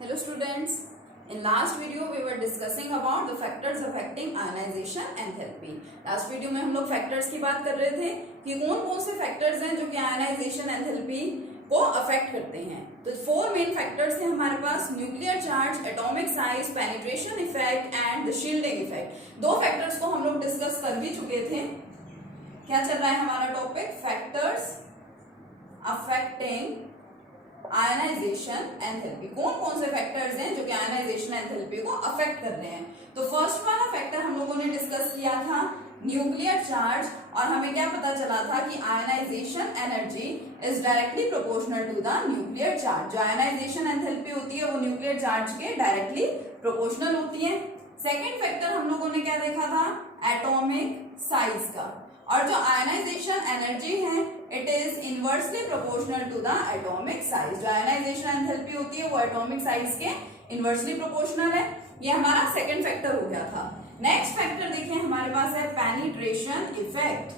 Hello students, in last video we were discussing about the factors affecting ionization enthalpy. Last video में हम लोग factors की बात कर रहे थे कि कौन कौन से factors हैं जो कि ionization enthalpy को affect करते हैं. तो 4 main factors थे हमारे पास: nuclear charge, atomic size, penetration effect and the shielding effect. दो factors को हम लोग discuss कर भी चुके थे. क्या चल रहा है हमारा topic? Factors affecting ionization enthalpy. कौन कौन से फैक्टर्स हैं जो कि आयनाइजेशन एंथैल्पी को अफेक्ट कर रहे हैं? तो फर्स्ट वाला फैक्टर हम लोगों ने डिस्कस किया था न्यूक्लियर चार्ज, और हमें क्या पता चला था कि ionization energy is directly proportional to the nuclear charge. जो आयनाइजेशन एंथैल्पी होती है वो न्यूक्लियर चार्ज के डायरेक्टली प्रोपोर्शनल होती है. सेकेंड फैक्टर हम लोगों ने क्या देखा था? एटॉमिक साइज का. और जो आयनाइजेशन एनर्जी है it is inversely proportional to the atomic size. जो आयनाइजेशन एंथैल्पी होती है वो एटॉमिक साइज के इनवर्सली प्रोपोर्शनल है. ये हमारा सेकंड फैक्टर हो गया था. नेक्स्ट फैक्टर देखिए हमारे पास है पेनिट्रेशन इफेक्ट.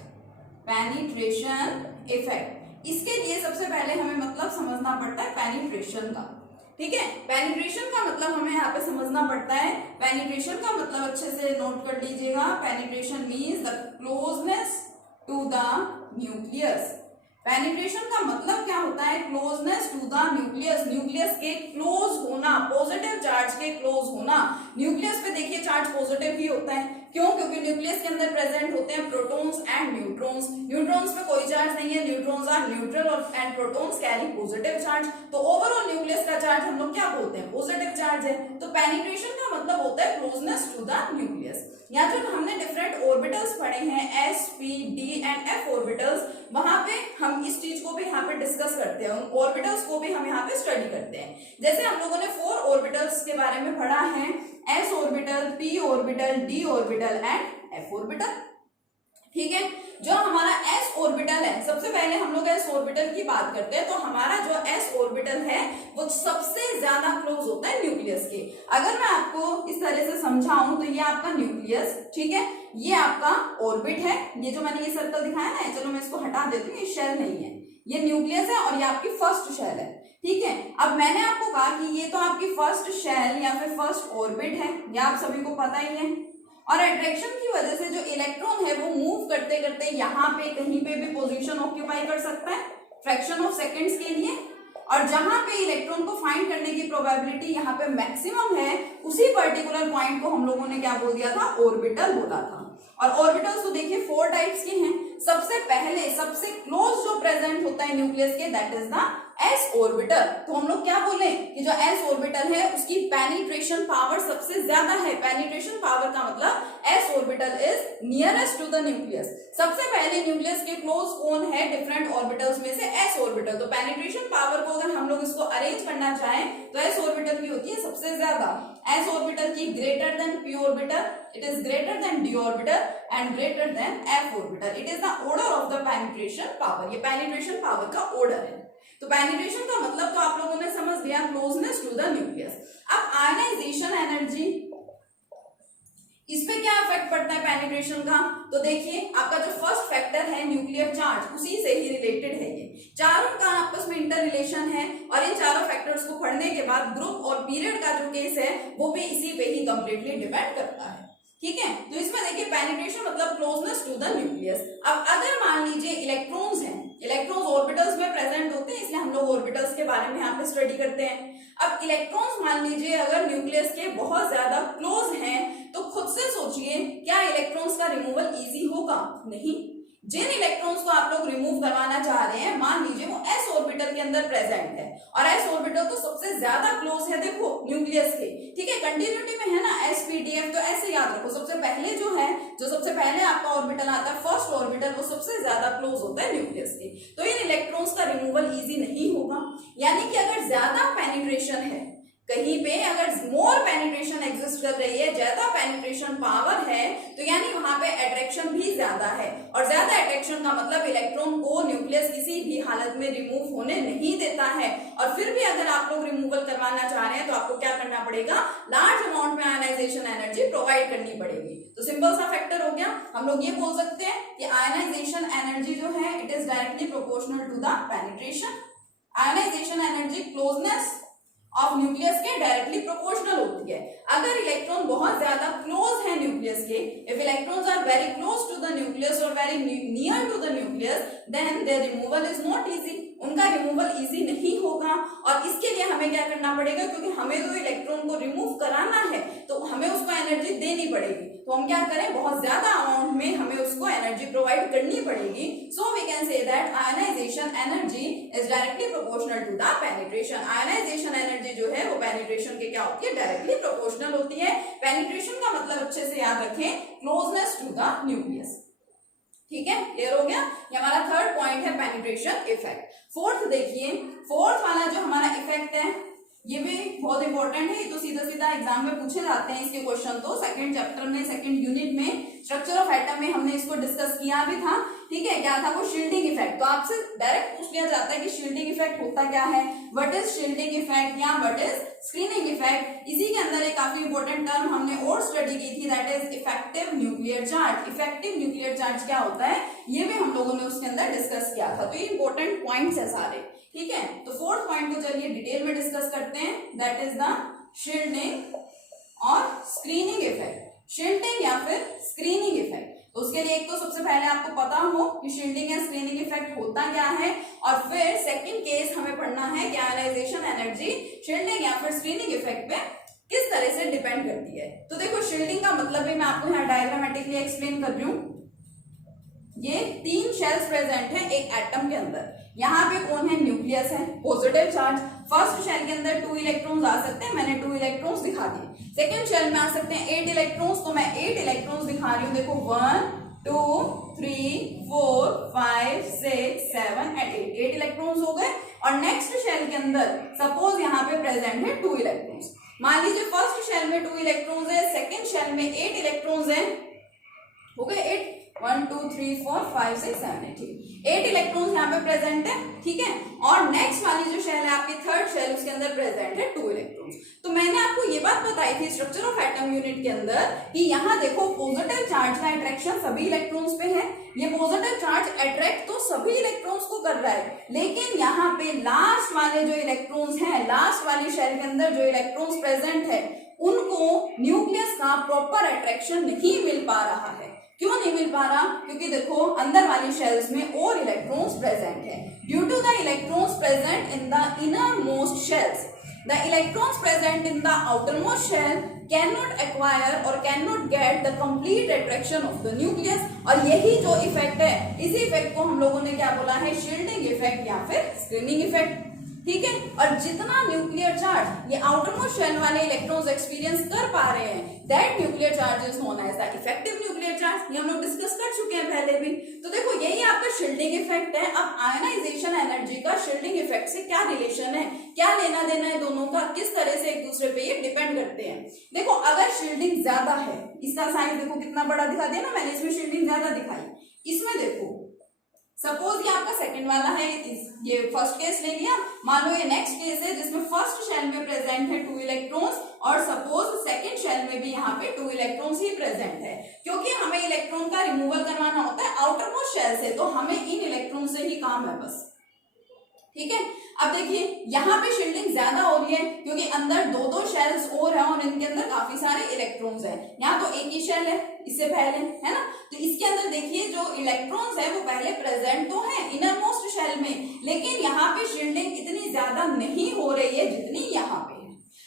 पेनिट्रेशन इफेक्ट, इसके लिए सबसे पहले हमें मतलब समझना पड़ता है पेनिट्रेशन का. ठीक है, पेनिट्रेशन का मतलब हमें यहाँ पे समझना पड़ता है. पेनिट्रेशन का मतलब अच्छे से नोट कर लीजिएगा. Penetration means the closeness to the nucleus. Penetration का मतलब क्या होता है? Closeness to the nucleus. Nucleus के क्लोज होना, पॉजिटिव चार्ज के क्लोज होना. न्यूक्लियस पे देखिए चार्ज पॉजिटिव ही होता है. क्यों? क्योंकि न्यूक्लियस के अंदर प्रेजेंट होते हैं प्रोटॉन्स एंड न्यूट्रॉन्स. न्यूट्रॉन्स पे कोई चार्ज नहीं है, न्यूट्रॉन्स आर न्यूट्रल और and protons carry positive charge. तो ओवरऑल न्यूक्लियस का चार्ज हम लोग क्या बोलते हैं? पॉजिटिव चार्ज है. तो पेनिट्रेशन का मतलब होता है क्लोजनेस टू द न्यूक्लियस. यहाँ जो हमने डिफरेंट ऑर्बिटल्स पढ़े हैं S, P, D and F orbitals, वहां पे हम इस चीज को भी यहाँ पे डिस्कस करते हैं. उन ऑर्बिटल्स को भी हम यहाँ पे स्टडी करते हैं. जैसे हम लोगों ने 4 ऑर्बिटल्स के बारे में पढ़ा है: S orbital, P orbital, D orbital and F orbital. ठीक है, जो हमारा एस ऑर्बिटल है, सबसे पहले हम लोग एस ऑर्बिटल की बात करते हैं. तो हमारा जो एस ऑर्बिटल है वो सबसे ज्यादा क्लोज होता है न्यूक्लियस के. अगर मैं आपको इस तरह से समझाऊं तो ये आपका न्यूक्लियस, ठीक है, ये आपका ऑर्बिट है. ये जो मैंने ये सर्कल दिखाया ना, चलो मैं इसको हटा देती हूँ, ये शेल नहीं है, ये न्यूक्लियस है और ये आपकी फर्स्ट शेल है. ठीक है, अब मैंने आपको कहा कि ये तो आपकी फर्स्ट शेल या फिर फर्स्ट ऑर्बिट है, ये आप सभी को पता ही है. और अट्रैक्शन की वजह से जो इलेक्ट्रॉन है वो मूव करते करते यहाँ पे कहीं पे भी पोजीशन ऑक्यूपाई कर सकता है फ्रैक्शन ऑफ सेकंड्स के लिए. और जहां पे इलेक्ट्रॉन को फाइंड करने की प्रोबेबिलिटी यहाँ पे मैक्सिमम है, उसी पर्टिकुलर पॉइंट को हम लोगों ने क्या बोल दिया था? ऑर्बिटल बोला था. और ऑर्बिटल्स तो देखिए 4 टाइप्स के हैं. सबसे पहले सबसे क्लोज जो प्रेजेंट होता है न्यूक्लियस के, that is the S orbital. तो हम लोग क्या बोले कि जो एस ऑर्बिटल है उसकी पेनिट्रेशन पावर सबसे ज्यादा है. पेनिट्रेशन पावर का मतलब S orbital is nearest to the nucleus. सबसे पहले न्यूक्लियस के क्लोज कौन है डिफरेंट ऑर्बिटल्स में से? S orbital. तो पेनिट्रेशन पावर को अगर हम लोग इसको अरेंज करना चाहें तो एस ऑर्बिटल की होती है सबसे ज्यादा. एस ऑर्बिटल की greater than P orbital, it is greater than d orbital and greater than f orbital. It is the order of the penetration power. ये penetration power का order है. तो penetration का मतलब तो आप लोगों ने समझ लिया, closeness to the nucleus. अब आयनाइजेशन एनर्जी, इस पे क्या इफेक्ट पड़ता है पेनिट्रेशन का? तो देखिए आपका जो फर्स्ट फैक्टर है न्यूक्लियर चार्ज, उसी से ही रिलेटेड है. ये चारों का आपस में इंटर रिलेशन है. और इन चारों फैक्टर्स को पढ़ने के बाद ग्रुप और पीरियड का जो केस है वो भी इसी पे ही कंप्लीटली डिपेंड करता है. ठीक है, तो इसमें देखिए पेनिट्रेशन मतलब क्लोजनेस टू द न्यूक्लियस. अब अगर मान लीजिए इलेक्ट्रॉन्स हैं, इलेक्ट्रॉन्स ऑर्बिटल्स में प्रेजेंट होते हैं, इसलिए हम लोग ऑर्बिटल्स के बारे में यहाँ पे स्टडी करते हैं. अब इलेक्ट्रॉन्स मान लीजिए अगर न्यूक्लियस के बहुत ज्यादा क्लोज हैं, तो खुद से सोचिए क्या इलेक्ट्रॉन्स का रिमूवल इजी होगा? नहीं. जिन इलेक्ट्रॉन्स को आप लोग रिमूव करवाना चाह रहे हैं, मान लीजिए वो एस ऑर्बिटल के अंदर प्रेजेंट है, और एस ऑर्बिटल तो सबसे ज्यादा क्लोज है देखो न्यूक्लियस के. ठीक है, कंटिन्यूटी में है ना एस, पी, डी, एफ. तो ऐसे याद रखो, सबसे पहले जो है, जो सबसे पहले आपका ऑर्बिटल आता है फर्स्ट ऑर्बिटल, वो सबसे ज्यादा क्लोज होता है न्यूक्लियस के. तो इन इलेक्ट्रॉन्स का रिमूवल इजी नहीं होगा. यानी कि अगर ज्यादा पेनिट्रेशन है कहीं पे, अगर मोर पेनिट्रेशन एग्जिस्ट कर रही है, ज्यादा पेनिट्रेशन पावर है, तो यानी वहां पे अट्रैक्शन भी ज्यादा है. और ज्यादा अट्रैक्शन का मतलब इलेक्ट्रॉन को न्यूक्लियस किसी भी हालत में रिमूव होने नहीं देता है. और फिर भी अगर आप लोग रिमूवल करवाना चाह रहे हैं तो आपको क्या करना पड़ेगा? लार्ज अमाउंट में आयनाइजेशन एनर्जी प्रोवाइड करनी पड़ेगी. तो सिंपल सा फैक्टर हो गया. हम लोग ये बोल सकते हैं कि आयनाइजेशन एनर्जी जो है it is directly proportional to the penetration. Ionization energy, closeness of of nucleus के डायरेक्टली प्रोपोर्शनल होती है। अगर इलेक्ट्रॉन बहुत ज्यादा क्लोज है न्यूक्लियस के, if electrons are very close to the nucleus और very near to the nucleus, then their removal is not easy, उनका रिमूवल इजी नहीं होगा। और इसके लिए हमें क्या करना पड़ेगा, क्योंकि हमें तो इलेक्ट्रॉन को रिमूव कराना है तो हमें उसको एनर्जी देनी पड़ेगी, तो हम क्या करें, बहुत ज्यादा अमाउंट में हमें उसको एनर्जी प्रोवाइड करनी पड़ेगी। So we can say that ionization energy is directly proportional to the penetration. Ionization energy जो है वो पेनिट्रेशन के क्या होती है, डायरेक्टली प्रोपोर्शनल होती है। पेनिट्रेशन का मतलब अच्छे से याद रखें, क्लोजनेस टू द न्यूक्लियस। ठीक है, क्लियर हो गया। ये हमारा थर्ड पॉइंट है पेनिट्रेशन इफेक्ट। फोर्थ देखिए, फोर्थ वाला जो हमारा इफेक्ट है ये भी बहुत इंपॉर्टेंट है, तो सीधा सीधा एग्जाम में पूछे जाते हैं इसके क्वेश्चन। तो सेकंड चैप्टर में, सेकंड यूनिट में स्ट्रक्चर ऑफ एटम में हमने इसको डिस्कस किया भी था। ठीक है, क्या था वो, शील्डिंग इफेक्ट। तो आपसे डायरेक्ट पूछ लिया जाता है कि शील्डिंग इफेक्ट होता क्या है, व्हाट इज शील्डिंग इफेक्ट या व्हाट इज स्क्रीनिंग इफेक्ट। इसी के अंदर एक काफी इंपॉर्टेंट टर्म हमने और स्टडी की थी, that is effective nuclear charge. Effective nuclear charge क्या होता है ये भी हम लोगों ने उसके अंदर डिस्कस किया था। तो ये इंपॉर्टेंट पॉइंट्स है सारे। ठीक है, तो फोर्थ पॉइंट को चलिए डिटेल में डिस्कस करते हैं, दैट इज द शील्डिंग और स्क्रीनिंग इफेक्ट। शील्डिंग या फिर स्क्रीनिंग इफेक्ट, तो उसके लिए एक तो सबसे पहले आपको पता हो कि शील्डिंग या स्क्रीनिंग इफेक्ट होता क्या है, और फिर सेकंड केस हमें पढ़ना है कि आयनाइजेशन एनर्जी शील्डिंग या फिर स्क्रीनिंग इफेक्ट पे किस तरह से डिपेंड करती है। तो देखो, शील्डिंग का मतलब भी मैं आपको यहाँ डायग्रामेटिकली एक्सप्लेन कर रही हूँ। ये 3 शेल्स प्रेजेंट है एक एटम के अंदर। यहाँ पे कौन है, न्यूक्लियस है, पॉजिटिव चार्ज। फर्स्ट शेल के अंदर 2 इलेक्ट्रॉन्स आ सकते हैं, मैंने 2 इलेक्ट्रॉन्स दिखा दिए। सेकंड शेल में आ सकते हैं 8 इलेक्ट्रॉन्स, तो मैं 8 इलेक्ट्रॉन्स दिखा रही हूँ। देखो 1 2 3 4 5 6 7 एंड 8 इलेक्ट्रॉन्स हो गए। और नेक्स्ट शेल के अंदर सपोज यहाँ पे प्रेजेंट है 2 इलेक्ट्रॉन्स। मान लीजिए फर्स्ट शेल में 2 इलेक्ट्रॉन्स है, सेकंड शेल में 8 इलेक्ट्रॉन्स है, हो गए 8 1 2 3 4 5 6 7 8, ठीक, 8 इलेक्ट्रॉन्स यहाँ पे प्रेजेंट है। ठीक है, और नेक्स्ट वाली जो शेल है आपकी थर्ड शेल, उसके अंदर प्रेजेंट है 2 इलेक्ट्रॉन्स। तो मैंने आपको ये बात बताई थी स्ट्रक्चर ऑफ एटम यूनिट के अंदर कि यहाँ देखो पॉजिटिव चार्ज का अट्रैक्शन सभी इलेक्ट्रॉन्स पे है। ये पॉजिटिव चार्ज अट्रैक्ट तो सभी इलेक्ट्रॉन्स को कर रहा है, लेकिन यहाँ पे लास्ट वाले जो इलेक्ट्रॉन्स हैं, लास्ट वाली शेल के अंदर जो इलेक्ट्रॉन्स प्रेजेंट है, उनको न्यूक्लियस का प्रॉपर अट्रैक्शन नहीं मिल पा रहा है। क्यों नहीं मिल पा रहा, क्योंकि देखो अंदर वाली शेल्स में और इलेक्ट्रॉन्स प्रेजेंट है। Due to the electrons present in the innermost shells, the electrons present in the outer most shell cannot acquire और cannot get the complete attraction of the nucleus. और यही जो effect है, इसी effect को हम लोगों ने क्या बोला है, शील्डिंग इफेक्ट या फिर स्क्रीनिंग इफेक्ट। ठीक है, और जितना न्यूक्लियर चार्ज ये आउटर मोस्ट शेल वाले इलेक्ट्रॉन्स एक्सपीरियंस कर पा रहे हैं, that nuclear charge is known as the effective nuclear charge. ये हम लोग डिस्कस कर चुके हैं पहले भी। तो देखो यही आपका शील्डिंग इफेक्ट है। अब आयनाइजेशन एनर्जी का शील्डिंग इफेक्ट से क्या रिलेशन है, क्या लेना देना है दोनों का, किस तरह से एक दूसरे पे ये डिपेंड करते हैं। देखो अगर शील्डिंग ज्यादा है, इसका साइज देखो कितना बड़ा दिखा दिया ना मैंने, इसमें शील्डिंग ज्यादा दिखाई। इसमें देखो सपोज ये आपका सेकंड वाला है, ये फर्स्ट केस ले लिया। मान लो ये नेक्स्ट केस है जिसमें फर्स्ट शेल में प्रेजेंट है 2 इलेक्ट्रॉन्स, और सपोज सेकंड शेल में भी यहाँ पे 2 इलेक्ट्रॉन्स ही प्रेजेंट है। क्योंकि हमें इलेक्ट्रॉन का रिमूवल करवाना होता है आउटर मोस्ट शेल से, तो हमें इन इलेक्ट्रॉन से ही काम है बस। ठीक है, अब देखिए यहाँ पे शील्डिंग ज्यादा हो रही है क्योंकि अंदर 2 शेल्स और हैं और इनके अंदर काफी सारे इलेक्ट्रॉन्स हैं। यहाँ तो एक ही शेल है इससे पहले, है ना, तो इसके अंदर देखिए जो इलेक्ट्रॉन्स है वो पहले प्रेजेंट तो है इनर मोस्ट शेल में, लेकिन यहाँ पे शील्डिंग इतनी ज्यादा नहीं हो रही है जितनी यहाँ पे है।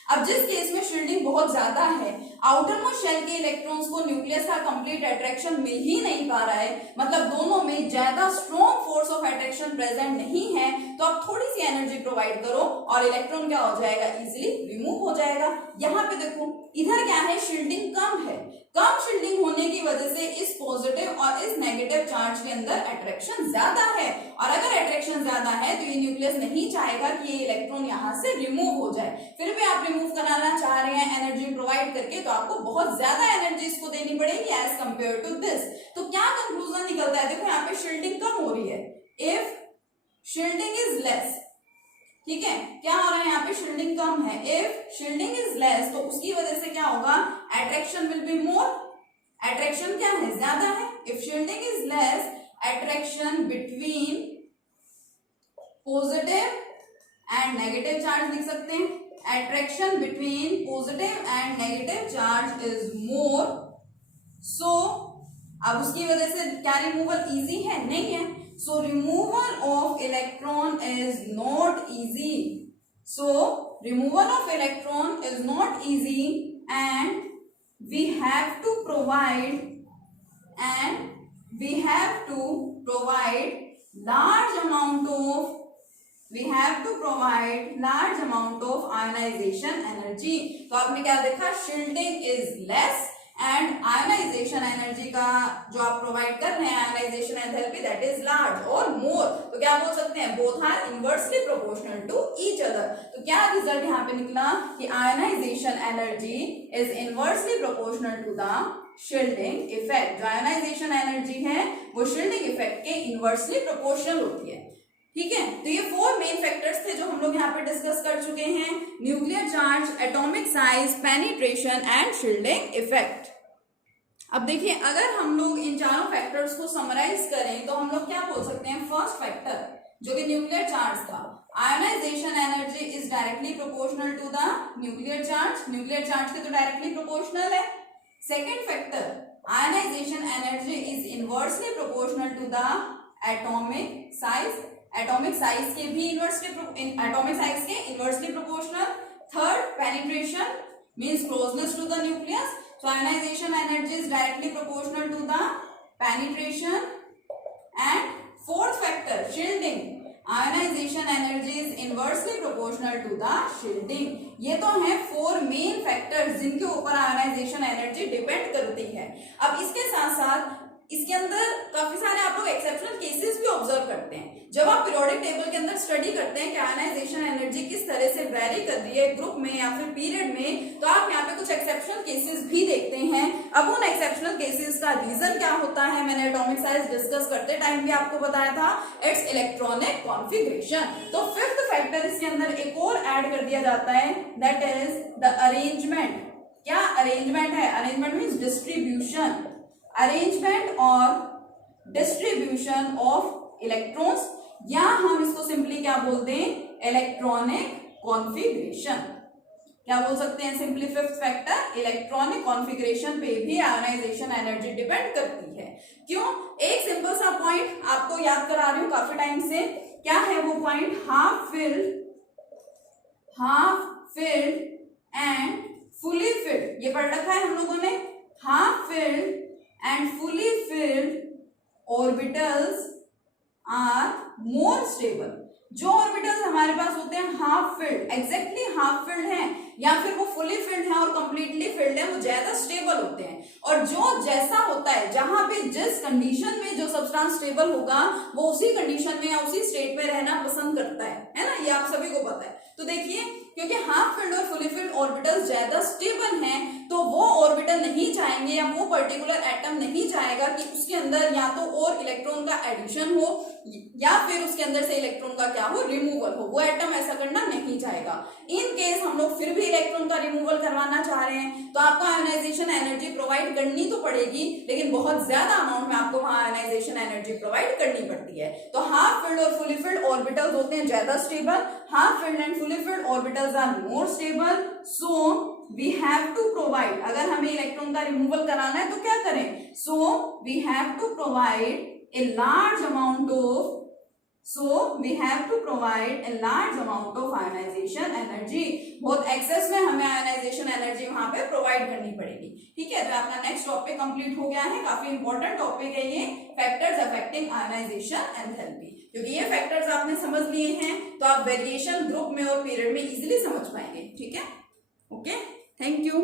अब जिस केस में शील्डिंग बहुत ज्यादा है, आउटर मोस्ट शेल के इलेक्ट्रॉन्स को न्यूक्लियस का कंप्लीट अट्रैक्शन मिल ही नहीं पा रहा है, मतलब दोनों में ज्यादा strong force of attraction present नहीं है, तो आप थोड़ी सी एनर्जी प्रोवाइड करो और इलेक्ट्रॉन क्या हो जाएगा, इजिली रिमूव हो जाएगा। यहाँ पे देखो इधर क्या है, शील्डिंग कम है। कम शील्डिंग होने की वजह से इस पॉजिटिव और इस नेगेटिव चार्ज के अंदर अट्रैक्शन ज्यादा है, और अगर अट्रैक्शन ज्यादा है तो ये न्यूक्लियस नहीं चाहेगा कि ये इलेक्ट्रॉन यहाँ से रिमूव हो जाए। फिर भी आप रिमूव कराना चाह रहे हैं एनर्जी प्रोवाइड करके, तो आपको बहुत ज्यादा एनर्जी इसको देनी पड़ेगी एज कंपेयर टू दिस। तो क्या कंक्लूजन निकलता है, देखो यहाँ पे शील्डिंग कम हो रही है। इफ शील्डिंग इज लेस, ठीक है, क्या हो रहा है यहाँ पे, शील्डिंग कम है। इफ शील्डिंग इज लेस, तो उसकी वजह से क्या होगा, attraction will be more. Attraction क्या है, ज्यादा है। If shielding is less, attraction between positive and negative charge लिख सकते हैं। attraction between positive and negative charge is more, so अब उसकी वजह से क्या रिमूवल इजी है? नहीं है. So removal of electron is not easy. So removal of electron is not easy, and we have to provide large amount of ionization energy. तो आपने क्या देखा? shielding is less and ionization energy का जो आप प्रोवाइड कर रहे हैं ionization enthalpy that is large or more. तो क्या बोल सकते हैं? both are inversely proportional to each other. तो क्या रिजल्ट यहाँ पे निकला कि ionization energy is inversely proportional to the shielding effect. जो ionization energy है वो shielding effect के inversely proportional होती है. ठीक है, तो ये 4 मेन फैक्टर्स थे जो हम लोग यहाँ पे डिस्कस कर चुके हैं. Nuclear charge, atomic size, penetration and shielding effect. अब देखिए, अगर हम लोग इन चारों फैक्टर्स को समराइज करें तो हम लोग क्या बोल सकते हैं? फर्स्ट फैक्टर जो कि न्यूक्लियर चार्ज था, ionisation energy is directly proportional to the nuclear charge. Nuclear charge के तो डायरेक्टली प्रोपोर्शनल है. Second factor, ionisation energy is inversely proportional to the atomic size. Atomic size के inversely proportional. Third, penetration means closeness to the nucleus. So ionisation energy is directly proportional to the penetration. And fourth factor, shielding. Ionisation energy is inversely proportional to the shielding. ये तो है 4 main factors जिनके ऊपर ionisation energy depend करती है. अब इसके साथ साथ इसके अंदर काफी सारे आप लोग एक्सेप्शनल केसेस भी ऑब्जर्व करते हैं. जब आप पीरियोडिक टेबल के अंदर स्टडी करते हैं कि आयोनाइजेशन एनर्जी किस तरह से वेरी कर रही है ग्रुप में या फिर पीरियड में, तो आप यहाँ पे कुछ एक्सेप्शनल केसेस भी देखते हैं. अब उन एक्सेप्शनल केसेस का रीजन क्या होता है, मैंने एटॉमिक साइज डिस्कस करते टाइम भी आपको बताया था, इट्स इलेक्ट्रॉनिक कॉन्फ़िगरेशन. तो फिफ्थ फैक्टर इसके अंदर एक और ऐड कर दिया जाता है, दैट इज द अरेंजमेंट. क्या अरेंजमेंट है? Arrangement means distribution. अरेंजमेंट और डिस्ट्रीब्यूशन ऑफ इलेक्ट्रॉन्स, या हम इसको सिंपली क्या बोलते हैं? Electronic configuration. क्या बोल सकते हैं simply? Fifth factor electronic configuration पे भी आयोनाइजेशन एनर्जी डिपेंड करती है. क्यों? एक सिंपल सा पॉइंट आपको याद करा रही हूं काफी टाइम से. क्या है वो point? Half filled and fully field. ये पढ़ रखा है हम लोगों ने. Half filled and fully filled orbitals are more stable. जो ऑर्बिटल्स हमारे पास होते हैं half filled, exactly half filled हैं या फिर वो फुली फिल्ड है और कंप्लीटली फिल्ड है, वो ज्यादा स्टेबल होते हैं. और जो जैसा होता है, जहां पे जिस कंडीशन में जो सब्सटेंस स्टेबल होगा वो उसी कंडीशन में या उसी स्टेट में रहना पसंद करता है ना? ये आप सभी को पता है. तो देखिए, क्योंकि हाफ फिल्ड और फुली फिल्ड ऑर्बिटल्स ज्यादा स्टेबल हैं, तो वो ऑर्बिटल नहीं चाहेंगे या वो पर्टिकुलर एटम नहीं चाहेगा कि उसके अंदर या तो और इलेक्ट्रॉन का एडिशन हो या फिर उसके अंदर से इलेक्ट्रॉन का क्या हो? रिमूवल हो. वो एटम ऐसा करना नहीं चाहेगा. इन केस हम लोग फिर भी इलेक्ट्रॉन का रिमूवल करवाना चाह रहे हैं तो आपको आयोनाइजेशन एनर्जी प्रोवाइड करनी तो पड़ेगी, लेकिन बहुत ज्यादा अमाउंट में आपको वहां आयोनाइजेशन एनर्जी प्रोवाइड करनी पड़ती है. तो हाफ फिल्ड और फुली फिल्ड ऑर्बिटल्स होते हैं ज्यादा stable. Half filled and fully filled orbitals are more stable. So we have to provide, अगर हमें इलेक्ट्रॉन का रिमूवल कराना है तो क्या करें? So we have to provide a large amount of ionization energy. बहुत एक्सेस में हमें आयोनाइजेशन एनर्जी वहां पे प्रोवाइड करनी पड़ेगी. ठीक है, तो अपना नेक्स्ट टॉपिक कंप्लीट हो गया है. काफी इंपॉर्टेंट टॉपिक है ये, फैक्टर्स अफेक्टिंग आयोनाइजेशन एंथैल्पी. क्योंकि ये फैक्टर्स आपने समझ लिए हैं तो आप वेरिएशन ग्रुप में और पीरियड में इजीली समझ पाएंगे. ठीक है, ओके, थैंक यू.